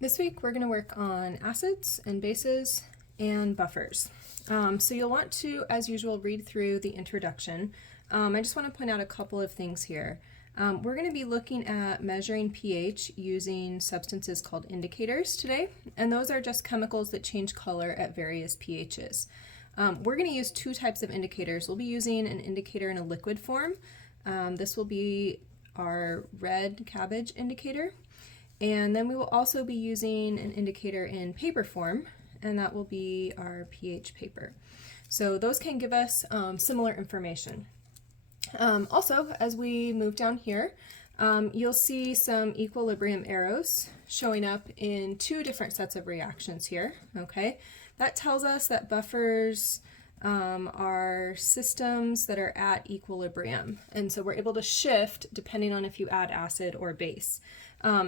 This week we're going to work on acids and bases and buffers. So you'll want to, as usual, read through the introduction. I just want to point out a couple of things here. We're going to be looking at measuring pH using substances called indicators today, and those are just chemicals that change color at various pHs. We're going to use two types of indicators. We'll be using an indicator in a liquid form. This will be our red cabbage indicator. And then we will also be using an indicator in paper form, and that will be our pH paper. So those can give us similar information. Also, as we move down here, you'll see some equilibrium arrows showing up in two different sets of reactions here. Okay, that tells us that buffers are systems that are at equilibrium, and so we're able to shift depending on if you add acid or base.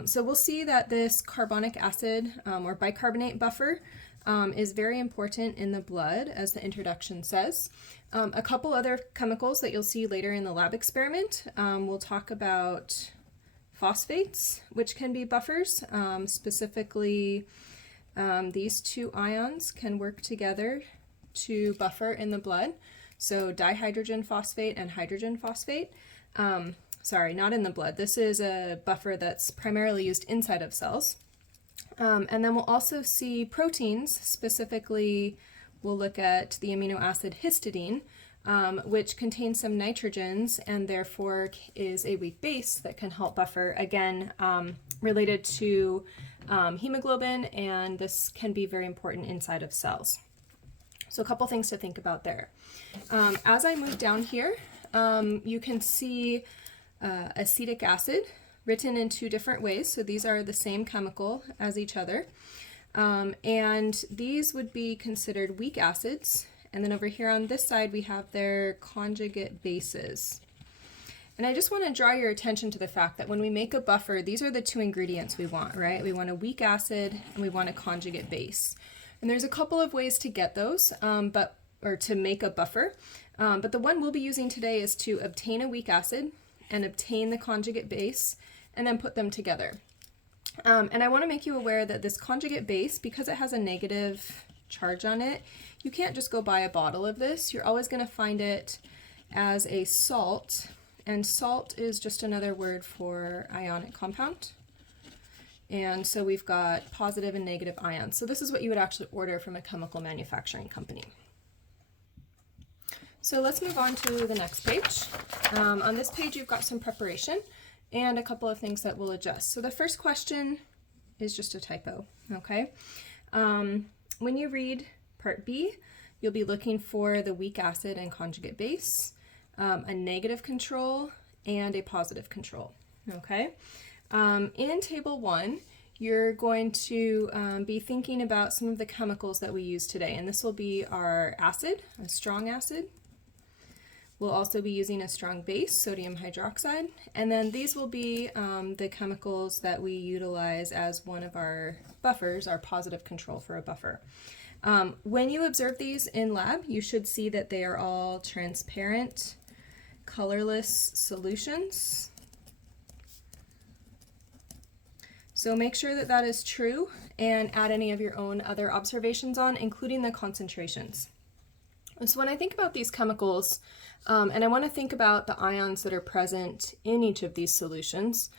So we'll see that this carbonic acid or bicarbonate buffer is very important in the blood, as the introduction says. A couple other chemicals that you'll see later in the lab experiment, we'll talk about phosphates, which can be buffers. Specifically, these two ions can work together to buffer in the blood. So dihydrogen phosphate and hydrogen phosphate. Sorry, not in the blood. This is a buffer that's primarily used inside of cells. And then we'll also see proteins. Specifically, we'll look at the amino acid histidine, which contains some nitrogens and therefore is a weak base that can help buffer, again, related to hemoglobin, and this can be very important inside of cells. So a couple things to think about there. As I move down here, you can see acetic acid written in two different ways. So these are the same chemical as each other. And these would be considered weak acids. And then over here on this side, we have their conjugate bases. And I just want to draw your attention to the fact that when we make a buffer, these are the two ingredients we want, right? We want a weak acid and we want a conjugate base. And there's a couple of ways to get those, or to make a buffer. But the one we'll be using today is to obtain a weak acid and obtain the conjugate base, and then put them together. And I want to make you aware that this conjugate base, because it has a negative charge on it, you can't just go buy a bottle of this. You're always going to find it as a salt, and salt is just another word for ionic compound. And so we've got positive and negative ions. So this is what you would actually order from a chemical manufacturing company. So let's move on to the next page. On this page, you've got some preparation and a couple of things that we'll adjust. So the first question is just a typo, okay? When you read part B, you'll be looking for the weak acid and conjugate base, a negative control, and a positive control, okay? In table 1, you're going to be thinking about some of the chemicals that we use today, and this will be our acid, a strong acid. We'll also be using a strong base, sodium hydroxide, and then these will be the chemicals that we utilize as one of our buffers, our positive control for a buffer. When you observe these in lab, you should see that they are all transparent, colorless solutions. So make sure that that is true and add any of your own other observations on, including the concentrations. So when I think about these chemicals, and I want to think about the ions that are present in each of these solutions,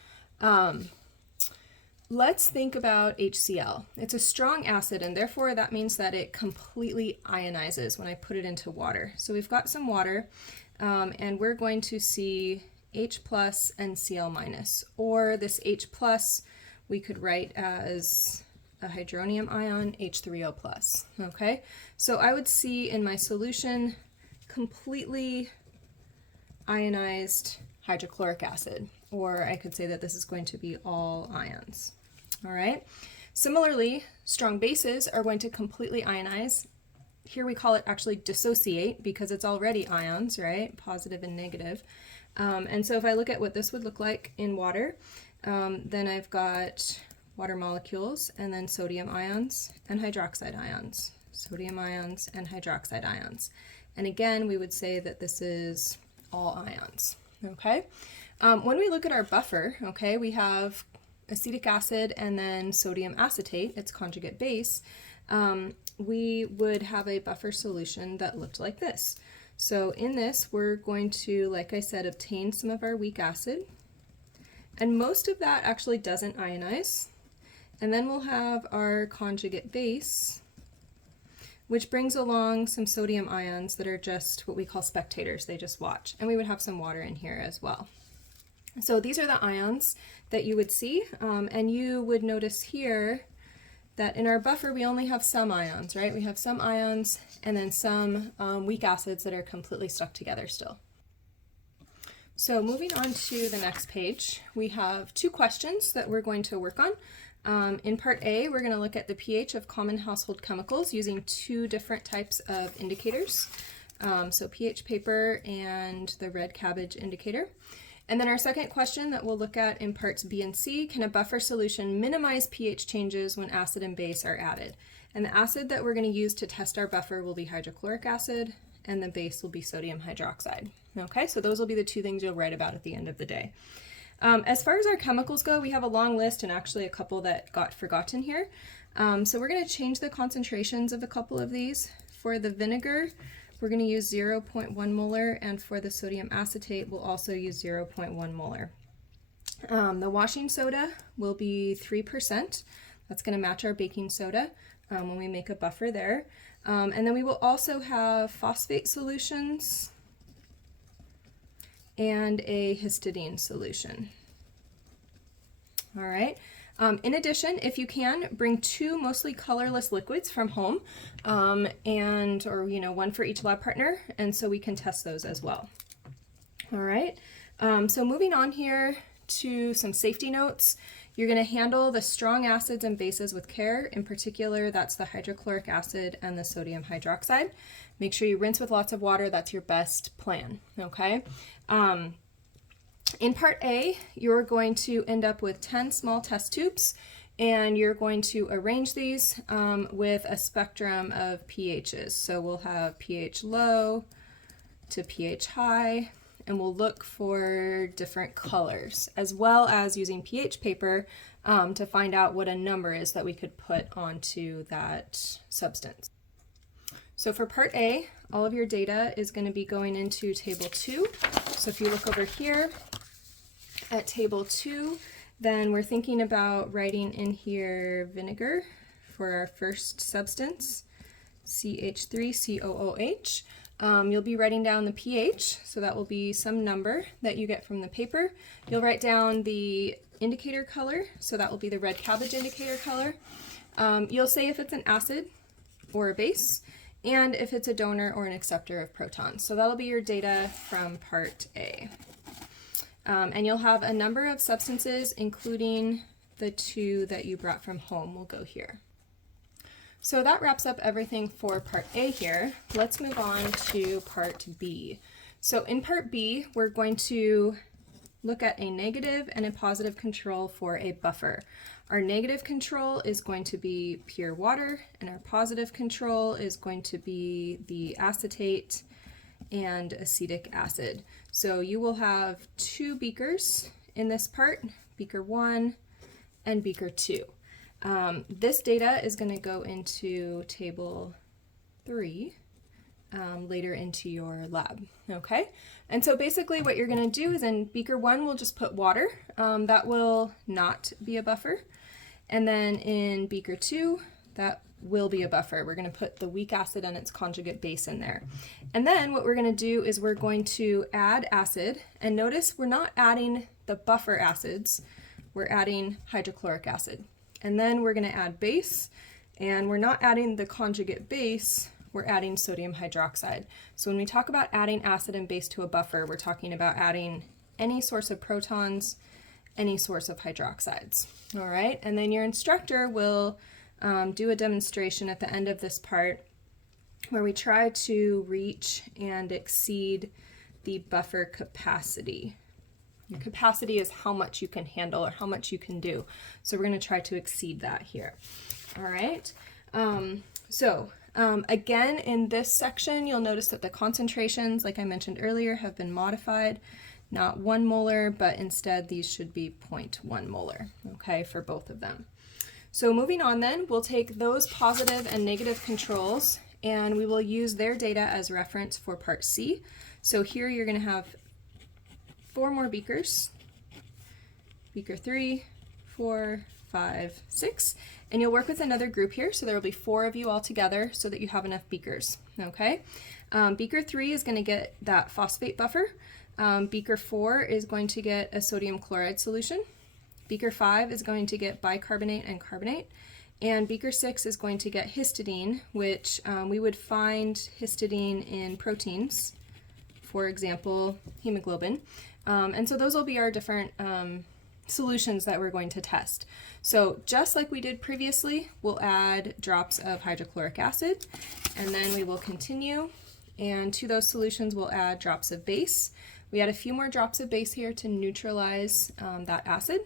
let's think about HCl. It's a strong acid, and therefore that means that it completely ionizes when I put it into water. So we've got some water, and we're going to see H plus and Cl minus, or this H plus we could write as a hydronium ion, H3O plus, okay? So I would see in my solution completely ionized hydrochloric acid, or I could say that this is going to be all ions, all right? Similarly, strong bases are going to completely ionize. Here we call it actually dissociate because it's already ions, right? Positive and negative. And so if I look at what this would look like in water, then I've got water molecules and then sodium ions and hydroxide ions, sodium ions and hydroxide ions. And again, we would say that this is all ions, okay? When we look at our buffer, okay, we have acetic acid and then sodium acetate, its conjugate base, we would have a buffer solution that looked like this. So in this, we're going to, like I said, obtain some of our weak acid, and most of that actually doesn't ionize. And then we'll have our conjugate base, which brings along some sodium ions that are just what we call spectators. They just watch. And we would have some water in here as well. So these are the ions that you would see, and you would notice here that in our buffer we only have some ions, right? We have some ions and then some weak acids that are completely stuck together still. So moving on to the next page, we have two questions that we're going to work on. In part A, we're going to look at the pH of common household chemicals using two different types of indicators. So pH paper and the red cabbage indicator. And then our second question that we'll look at in parts B and C, can a buffer solution minimize pH changes when acid and base are added? And the acid that we're going to use to test our buffer will be hydrochloric acid, and the base will be sodium hydroxide. Okay, so those will be the two things you'll write about at the end of the day. As far as our chemicals go, we have a long list and actually a couple that got forgotten here. So we're going to change the concentrations of a couple of these. For the vinegar, we're going to use 0.1 molar, and for the sodium acetate, we'll also use 0.1 molar. The washing soda will be 3%. That's going to match our baking soda when we make a buffer there. And then we will also have phosphate solutions and a histidine solution. All right. In addition, if you can, bring two mostly colorless liquids from home, or one for each lab partner, and so we can test those as well. All right. So moving on here to some safety notes. You're going to handle the strong acids and bases with care. In particular, that's the hydrochloric acid and the sodium hydroxide. Make sure you rinse with lots of water. That's your best plan. Okay. In part A, you're going to end up with 10 small test tubes, and you're going to arrange these with a spectrum of pHs. So we'll have pH low to pH high, and we'll look for different colors, as well as using pH paper to find out what a number is that we could put onto that substance. So for part A, all of your data is going to be going into table 2. So if you look over here at table 2, then we're thinking about writing in here vinegar for our first substance, CH3COOH. You'll be writing down the pH, so that will be some number that you get from the paper. You'll write down the indicator color, so that will be the red cabbage indicator color. You'll say if it's an acid or a base, and if it's a donor or an acceptor of protons. So that'll be your data from part A. And you'll have a number of substances, including the two that you brought from home will go here. So that wraps up everything for part A here. Let's move on to part B. So in part B, we're going to look at a negative and a positive control for a buffer. Our negative control is going to be pure water, and our positive control is going to be the acetate and acetic acid. So you will have two beakers in this part, beaker 1 and beaker 2. This data is going to go into table 3 later into your lab, okay? And so basically what you're going to do is in beaker 1 we'll just put water. That will not be a buffer. And then in beaker 2, that will be a buffer. We're going to put the weak acid and its conjugate base in there. And then what we're going to do is we're going to add acid, and notice we're not adding the buffer acids, we're adding hydrochloric acid. And then we're going to add base, and we're not adding the conjugate base, we're adding sodium hydroxide. So when we talk about adding acid and base to a buffer, we're talking about adding any source of protons, any source of hydroxides. All right, and then your instructor will do a demonstration at the end of this part where we try to reach and exceed the buffer capacity. Your capacity is how much you can handle or how much you can do. So we're going to try to exceed that here. All right. Again, in this section, you'll notice that the concentrations, like I mentioned earlier, have been modified. not 1 molar, but instead these should be 0.1 molar, okay, for both of them. So moving on then, we'll take those positive and negative controls and we will use their data as reference for part C. So here you're going to have 4 more beakers, beaker 3, 4, 5, 6, and you'll work with another group here, so there will be 4 of you all together so that you have enough beakers, okay? Beaker 3 is going to get that phosphate buffer. Beaker 4 is going to get a sodium chloride solution. Beaker 5 is going to get bicarbonate and carbonate. And beaker 6 is going to get histidine, which we would find histidine in proteins, for example, hemoglobin. And so those will be our different solutions that we're going to test. So just like we did previously, we'll add drops of hydrochloric acid, and then we will continue. And to those solutions, we'll add drops of base. We add a few more drops of base here to neutralize that acid.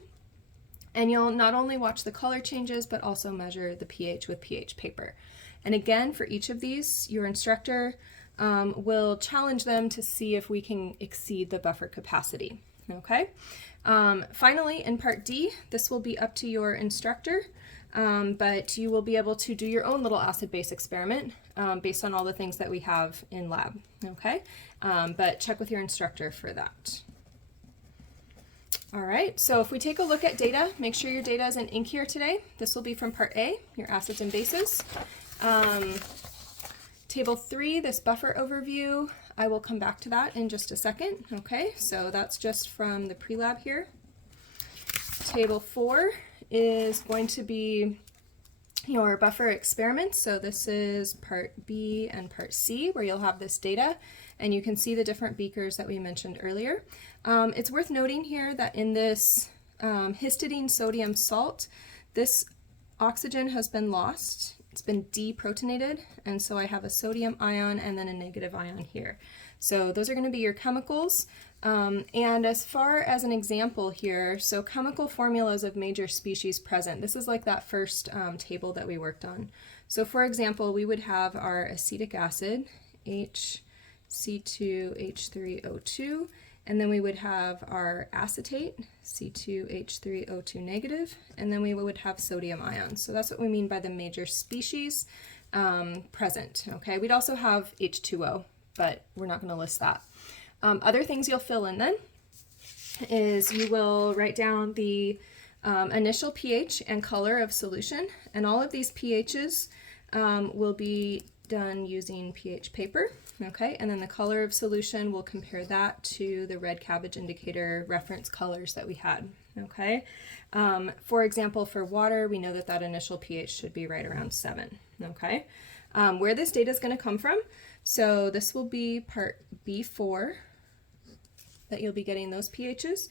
And you'll not only watch the color changes, but also measure the pH with pH paper. And again, for each of these, your instructor will challenge them to see if we can exceed the buffer capacity, okay? Finally, in part D, this will be up to your instructor, but you will be able to do your own little acid-base experiment based on all the things that we have in lab, okay? But check with your instructor for that. All right, so if we take a look at data, make sure your data is in ink here today. This will be from part A, your acids and bases. Table 3, this buffer overview, I will come back to that in just a second. Okay, so that's just from the pre-lab here. Table 4 is going to be your buffer experiments. So this is part B and part C, where you'll have this data and you can see the different beakers that we mentioned earlier. It's worth noting here that in this histidine sodium salt, this oxygen has been lost. It's been deprotonated, and so I have a sodium ion and then a negative ion here. So those are going to be your chemicals. And as far as an example here, so chemical formulas of major species present. This is like that first table that we worked on. So for example, we would have our acetic acid, HC2H3O2, and then we would have our acetate, C2H3O2 negative, and then we would have sodium ions. So that's what we mean by the major species present, okay? We'd also have H2O, but we're not going to list that. Other things you'll fill in then is you will write down the initial pH and color of solution, and all of these pHs will be done using pH paper, okay? And then the color of solution, we'll compare that to the red cabbage indicator reference colors that we had, okay? For example, for water, we know that that initial pH should be right around 7, okay? Where this data is going to come from, so this will be part B4 that you'll be getting those pHs.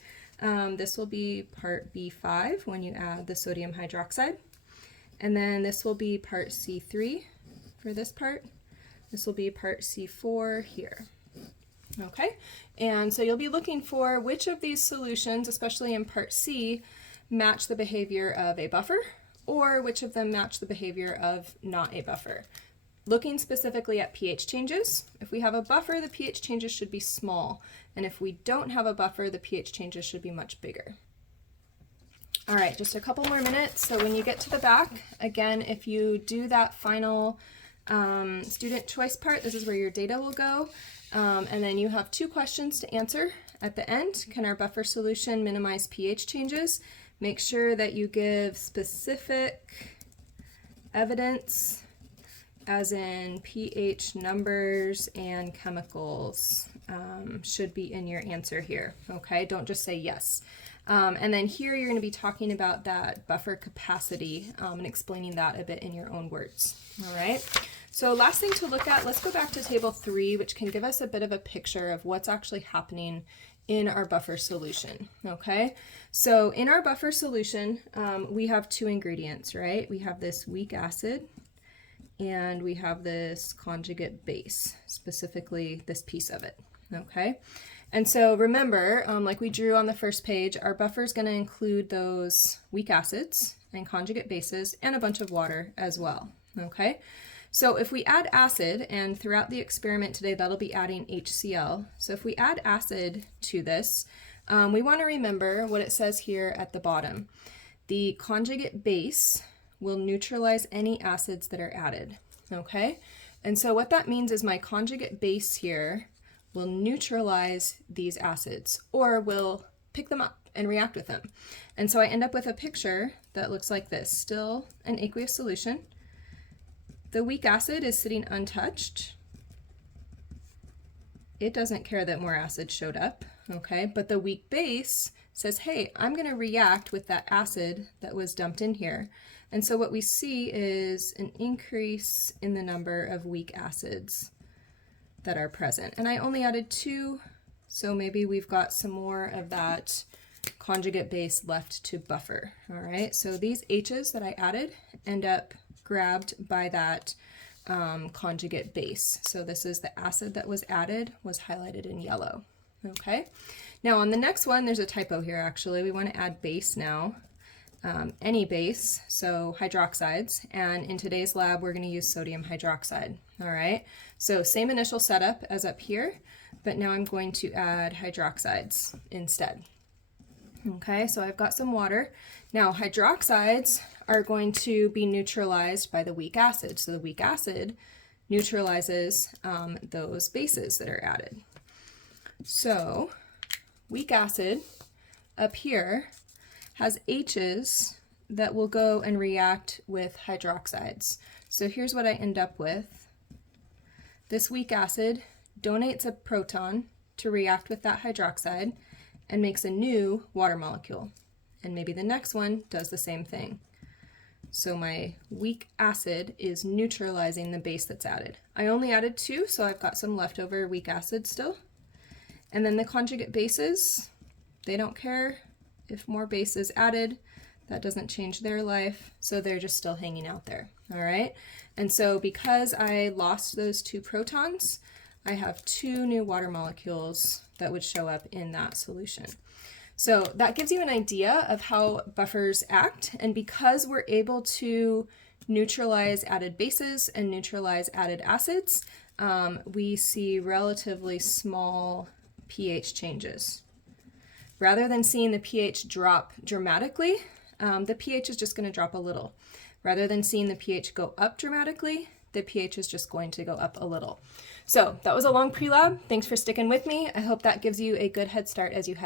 This will be part B5 when you add the sodium hydroxide. And then this will be part C3 for this part. This will be part C4 here. Okay, and so you'll be looking for which of these solutions, especially in part C, match the behavior of a buffer, or which of them match the behavior of not a buffer. Looking specifically at pH changes, if we have a buffer, the pH changes should be small, and if we don't have a buffer, the pH changes should be much bigger. All right, just a couple more minutes. So when you get to the back, again, if you do that final student choice part, this is where your data will go, and then you have 2 questions to answer at the end. Can our buffer solution minimize pH changes? Make sure that you give specific evidence, as in pH numbers and chemicals should be in your answer here, okay? Don't just say yes. And then here you're going to be talking about that buffer capacity and explaining that a bit in your own words, all right? So last thing to look at, let's go back to table 3, which can give us a bit of a picture of what's actually happening in our buffer solution, okay? So in our buffer solution, we have 2 ingredients, right? We have this weak acid, and we have this conjugate base, specifically this piece of it, okay? And so remember, like we drew on the first page, our buffer is going to include those weak acids and conjugate bases and a bunch of water as well, okay? So if we add acid, and throughout the experiment today that'll be adding HCl, so if we add acid to this, we want to remember what it says here at the bottom. The conjugate base will neutralize any acids that are added, okay? And so what that means is my conjugate base here will neutralize these acids, or will pick them up and react with them. And so I end up with a picture that looks like this, still an aqueous solution. The weak acid is sitting untouched. It doesn't care that more acid showed up, okay? But the weak base says, hey, I'm going to react with that acid that was dumped in here. And so what we see is an increase in the number of weak acids that are present. And I only added 2, so maybe we've got some more of that conjugate base left to buffer. All right, so these H's that I added end up grabbed by that conjugate base. So this is the acid that was added, was highlighted in yellow. Okay, now on the next one, there's a typo here actually. We want to add base now, any base, so hydroxides, and in today's lab we're going to use sodium hydroxide. All right, so same initial setup as up here, but now I'm going to add hydroxides instead. Okay, so I've got some water. Now hydroxides are going to be neutralized by the weak acid. So the weak acid neutralizes those bases that are added. So weak acid up here has H's that will go and react with hydroxides. So here's what I end up with. This weak acid donates a proton to react with that hydroxide and makes a new water molecule. And maybe the next one does the same thing. So my weak acid is neutralizing the base that's added. I only added 2, so I've got some leftover weak acid still. And then the conjugate bases, they don't care if more base is added. That doesn't change their life, so they're just still hanging out there. All right, and so because I lost those 2 protons, I have 2 new water molecules that would show up in that solution. So that gives you an idea of how buffers act, and because we're able to neutralize added bases and neutralize added acids, we see relatively small pH changes. Rather than seeing the pH drop dramatically, the pH is just going to drop a little. Rather than seeing the pH go up dramatically, the pH is just going to go up a little. So that was a long pre-lab. Thanks for sticking with me. I hope that gives you a good head start as you head